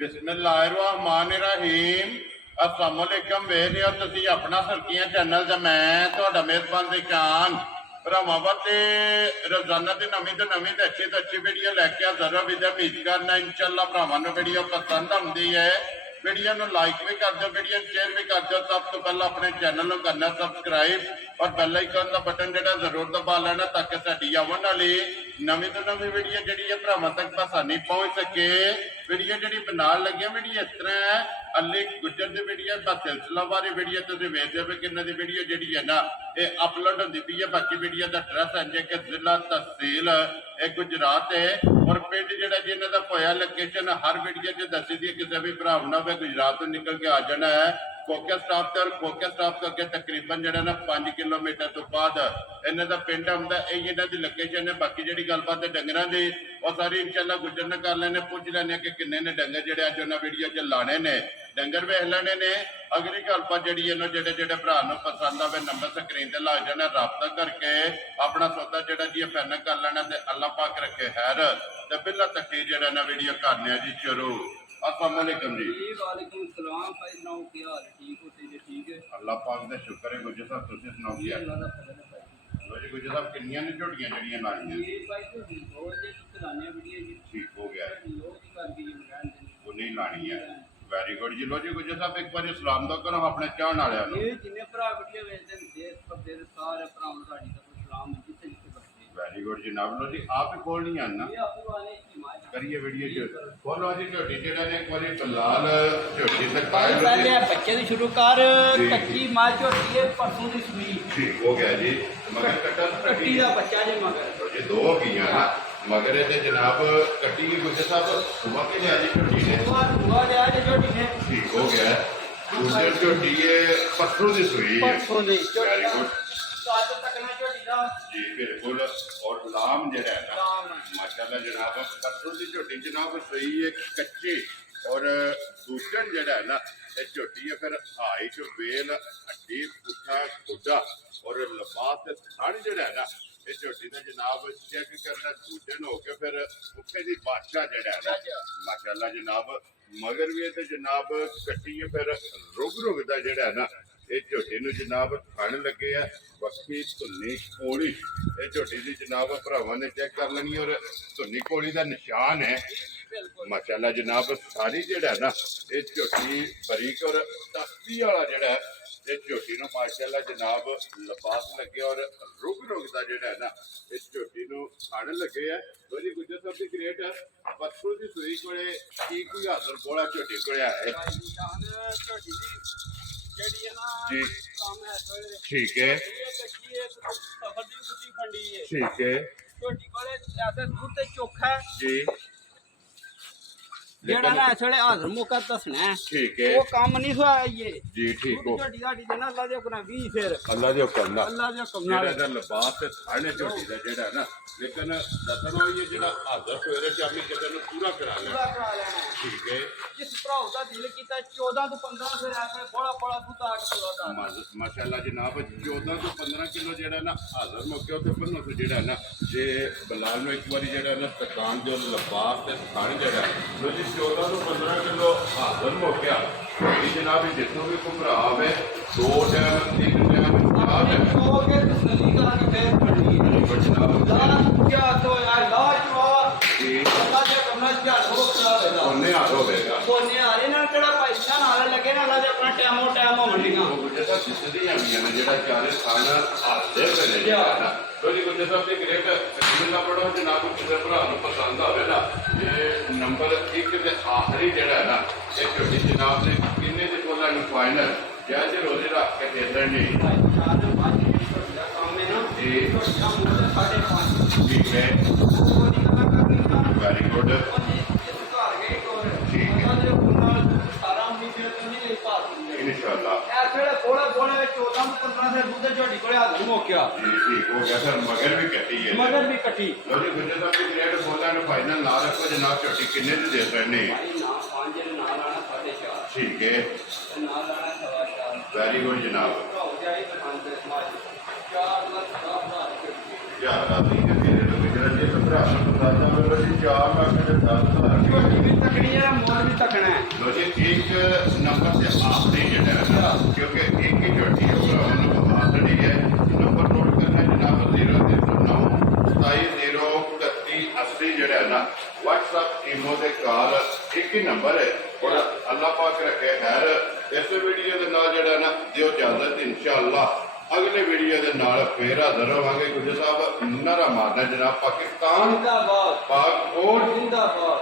बिस्मिल्लाहिर्रहमानिर्रहीम अस्सलामुअलैकुम ਵੇਖ ਰਹੇ ਹੋ ਤੁਸੀਂ ਆਪਣਾ ਸਰਕੀਆਂ ਚੈਨਲ ਤੇ ਮੈਂ ਤੁਹਾਡਾ ਮੇਜ਼ਬਾਨ ਰਿਕਾਨ ਭਰਾਵਾਂ ਤੇ ਰੋਜ਼ਾਨਾ ਦੀ ਨਵੀਂ ਤੋਂ ਅੱਛੀ ਵੀਡੀਓ ਲੈ ਕੇ ਹਾਜ਼ਰ ਹਾਂ। ਵੀਡੀਓ ਉਮੀਦ ਕਰਨਾ ਇਨਸ਼ਾਅੱਲਾ ਭਰਾਵਾਂ ਨੂੰ ਵੀਡੀਓ ਪਸੰਦ ਆਉਂਦੀ ਹੈ। वीडियो को लाइक भी कर दो, वीडियो शेयर भी कर दो। सब तो पहले अपने चैनल को करना सबसक्राइब और बेल आइकन का बटन जो जरूर दबा लेना ताकि साड़ी आवन वाली नवी तो नवी वीडियो जी भरावां तक आसानी पहुंच सके। वीडियो जी बना लगे वीडियो इस तरह है अली गुजर की वीडियो सिलसिला बारी वीडियो तुम वेखते हो कि इन्हों की वीडियो जी है ना ये अपलोड होती पी है। बाकी वीडियो का एड्रैस है कि जिला तहसील गुजरात है और पिंड जो जी इन्हों का होया लोकेशन हर वीडियो च दसी दी किसी भी भरा ना गुजरात तो निकल के आ जाना है खोखिया स्टाफ से। और खोखिया स्टाफ तो अगे तकरीबन जो ना 5 किलोमीटर तो बाद इन्हों का पिंड आता है। इन्हों की लोकेशन है। बाकी जी गलबात है डंगर की और सारी इंशाल्लाह गुजर ने कर लेने पूछ लेने कि किन्ने ने डंगर जो अज उन्हें वीडियो च लाने ने डंगर वेख लेने ने। अगली गलबात जी जो भरा पसंद आए नंबर स्क्रीन से ला जाना रबता करके अपना सौदा जो जी फाइनल कर लेना। तो अल्लाह पाक रखे खैर तो बिल्ला तक जो ना वीडियो करने जी शुरू। अस्सलामुअलैकुम जी। वालेकुम सलाम भाई सुनाओ की हाल ठीक हो ते ठीक है अल्लाह पाक दा शुक्र है। गुजर साहब तुसीं सुनाओ की हाल लो जी। गुजर साहब कितनियां ने झोटियां जड़ियां लानियां ये भाई तो रोज जे चलाने वीडियो जी ठीक हो गया रोज ही कर दी मकान वो नहीं लानी है। वेरी गुड जी। लो जी गुजर साहब एक बार सलाम दो करो अपने चाहण वालियां नूं। ये जिन्ने भरा वीडियो वेखदे ने देश परदेश दे सारे भरावां साडी दा सलाम जिथे जिथे बसदे। वेरी गुड जनाब। लो जी आप ही खोल नहीं आना ये आपू वाले की मां करिए वीडियो जो खोलो जी। झोटी जेड़ा ने एक बार फिलहाल झोटी तक भाई पहले बच्चे दी शुरू कर कच्ची मां झोटी है परसों दी सुई ठीक हो गया जी। मगर कट्टी दा बच्चा जे मगर ये दो हो गई ना मगर ये जनाब कट्टी की गुजर साहब सुबह के लिया जी झोटी ने हुआ ले आज झोटी ने ठीक हो गया। दूसरी झोटी ये परसों दी सुई परसों दी वेरी गुड साथ तकना झोटी दा जी बिल्कुल। और लाम जो है ना लाम माशाल्लाह जनाब परसों की झोटी जनाब सही है कच्चे और दूसरन जो है ना ये झोटी है फिर हाई जो बेल हड्डी पुट्ठा खुदा और लबास थन जो है ना ये झोटी का जनाब चेक करना दूजन होके फिर पुट्ठे की बादशाह जो है ना माशाल्लाह जनाब मगर भी तो जनाब कट्टी है फिर रुग का जो है ना ये झोटी नूं जनाब थन लगे है बक्खी धुन्नी कोली ये झोटी की जनाब भरावां ने चेक कर लेनी और धुन्नी कोली का निशान है माशाल्लाह जनाब। सारी जड़ा ना ये झोटी बरीक और तख्ती वाला जड़ा ये झोटी नूं माशाल्लाह जनाब लिबास लगे और रुग का जड़ा ना इस झोटी नूं थन लगे है। तो जी गुजर साहब की ग्रेट है परसों की सूई कोले की कोई हाजर बोला झोटी कोले है जी ठीक है ठीक है जी जेड़ा ना इस वेले हाजर मौका दसना है ठीक है वो काम नहीं हुआ ये जी ठीक हो झोटी साडी दे ना अल्लाह दे हुक्म 20 फिर अल्लाह दे हुक्म दा अल्लाह दे हुक्म जेड़ा नाल दा लिबास ते थाने झोटी दा जेड़ा ना लेकिन दसना ये जेड़ा हाजर सवेरे शामी किते नु पूरा करा ले पूरा करा लेना है। ठीक है जिस भराओ दा दिल कीता 14 तो 15 फिर आके बड़ा बड़ा दूध 8 किलो दा माशाल्लाह जनाब 14 तो 15 किलो जेड़ा ना हाजर मौके ते बनो तो जेड़ा ना जे बलाल नु एक बारी जेड़ा ना तकान जो लिबास ते थाने जेड़ा तो जी 14 तो 15 किलो हाजर मौके ये जनाब जितों भी घुमराव है 2 टाइम 3 टाइम 4 टाइम हो के तसल्ली करा के फिर पड़ी जनाब ला क्या तो यार लाजवा जी अल्लाह दे हुक्म नाल क्या हो करा देगा ਉਹਨੇ ਆ ਹੋਵੇਗਾ सोने आ रहे ना केड़ा पैसा नाल लगे ना अल्लाह दे अपना टाइम होवणीਆਂ ਉਹ ਜਿਹੜਾ ਜਿੱਤਦੀ ਆਉਂਦੀਆਂ ਨੇ ਜਿਹੜਾ ਚਾਰੇ ਖਾਨ ਹਾਜ਼ਰ ਹੋਏ ਨੇ ਜਿਹੜਾ ਨਾ ਕੋਈ ਗੁੱਜਰ ਸਾਹਿਬ ਦੀ ਗ੍ਰੇਟ ਜਿੰਨਾ ਪੜੋ ਜਨਾਬ ਕਿਸੇ ਭਰਾ ਨੂੰ ਪਸੰਦ ਆਵੇ ਨਾ ਇਹ ਨੰਬਰ 1 ਤੇ ਆਖਰੀ ਜਿਹੜਾ ਹੈ ਨਾ ਇਹ ਛੋਟੀ ਜਨਾਬ ਨੇ ਕਿੰਨੇ ਦੇ ਕੋਲਾਂ ਨੂੰ ਫਾਈਨਲ ਜਾਂ ਜੇ ਰੋਜ਼ੇ ਰੱਖ ਕੇ ਦੇ ਦੇਣੀ काम है ना ਜੀ काम 5.5 ਠੀਕ ਹੈ वो निकलना करनी ना ਵੈਰੀ ਗੁੱਡ इंशाल्लाह जी ठीक हो गया सर मगर भी कटी है मगर भी कटी लो जी गुजर साहब की ग्रेड बोला नु फाइनल ना रखो जनाब छोटी किन्ने दे दे रहने ठीक है वेरी गुड जनाब यार आप ही के गुजर जी तो भरा बताता हूं जी 4 लाख के 10,000 भी तकनी है मोर भी तकना है ਲੋ ਜੀ ਇੱਕ ਨੰਬਰ ਤੇ ਆਖਰੀ ਜਿਹੜਾ ਹੈ ਨਾ, ਕਿਉਂਕਿ ਇੱਕ ਹੀ ਝੋਟੀ ਉਹ ਭਰਾਵਾਂ ਨੂੰ ਬਤਾ ਦੇਣੀ ਹੈ। ਨੰਬਰ ਨੋਟ ਕਰਨਾ ਜਨਾਬ 0309 270380 ਜਿਹੜਾ ਹੈ ਨਾ WhatsApp ਈਮੋ ਦੇ ਕਾਲ ਇੱਕ ਹੀ ਨੰਬਰ ਹੈ। ਔਰ ਅੱਲਾਹ ਪਾਕ ਰੱਖੇ ਖੈਰ। ਇਸ ਵੀਡੀਓ ਦੇ ਨਾਲ ਜਿਹੜਾ ਨਾ ਦਿਓ ਇਜਾਜ਼ਤ, ਇਨਸ਼ਾਅੱਲਾ ਅਗਲੇ ਵੀਡੀਓ ਦੇ ਨਾਲ ਫੇਰ ਹਾਜ਼ਰ ਹੋਵਾਂਗੇ। ਗੁਜਰ ਸਾਹਿਬ ਨਾਰਾ ਮਾਰਨਾ ਜਨਾਬ ਪਾਕਿਸਤਾਨ ਜ਼ਿੰਦਾਬਾਦ, ਪਾਕ ਕੋਟ ਜ਼ਿੰਦਾਬਾਦ।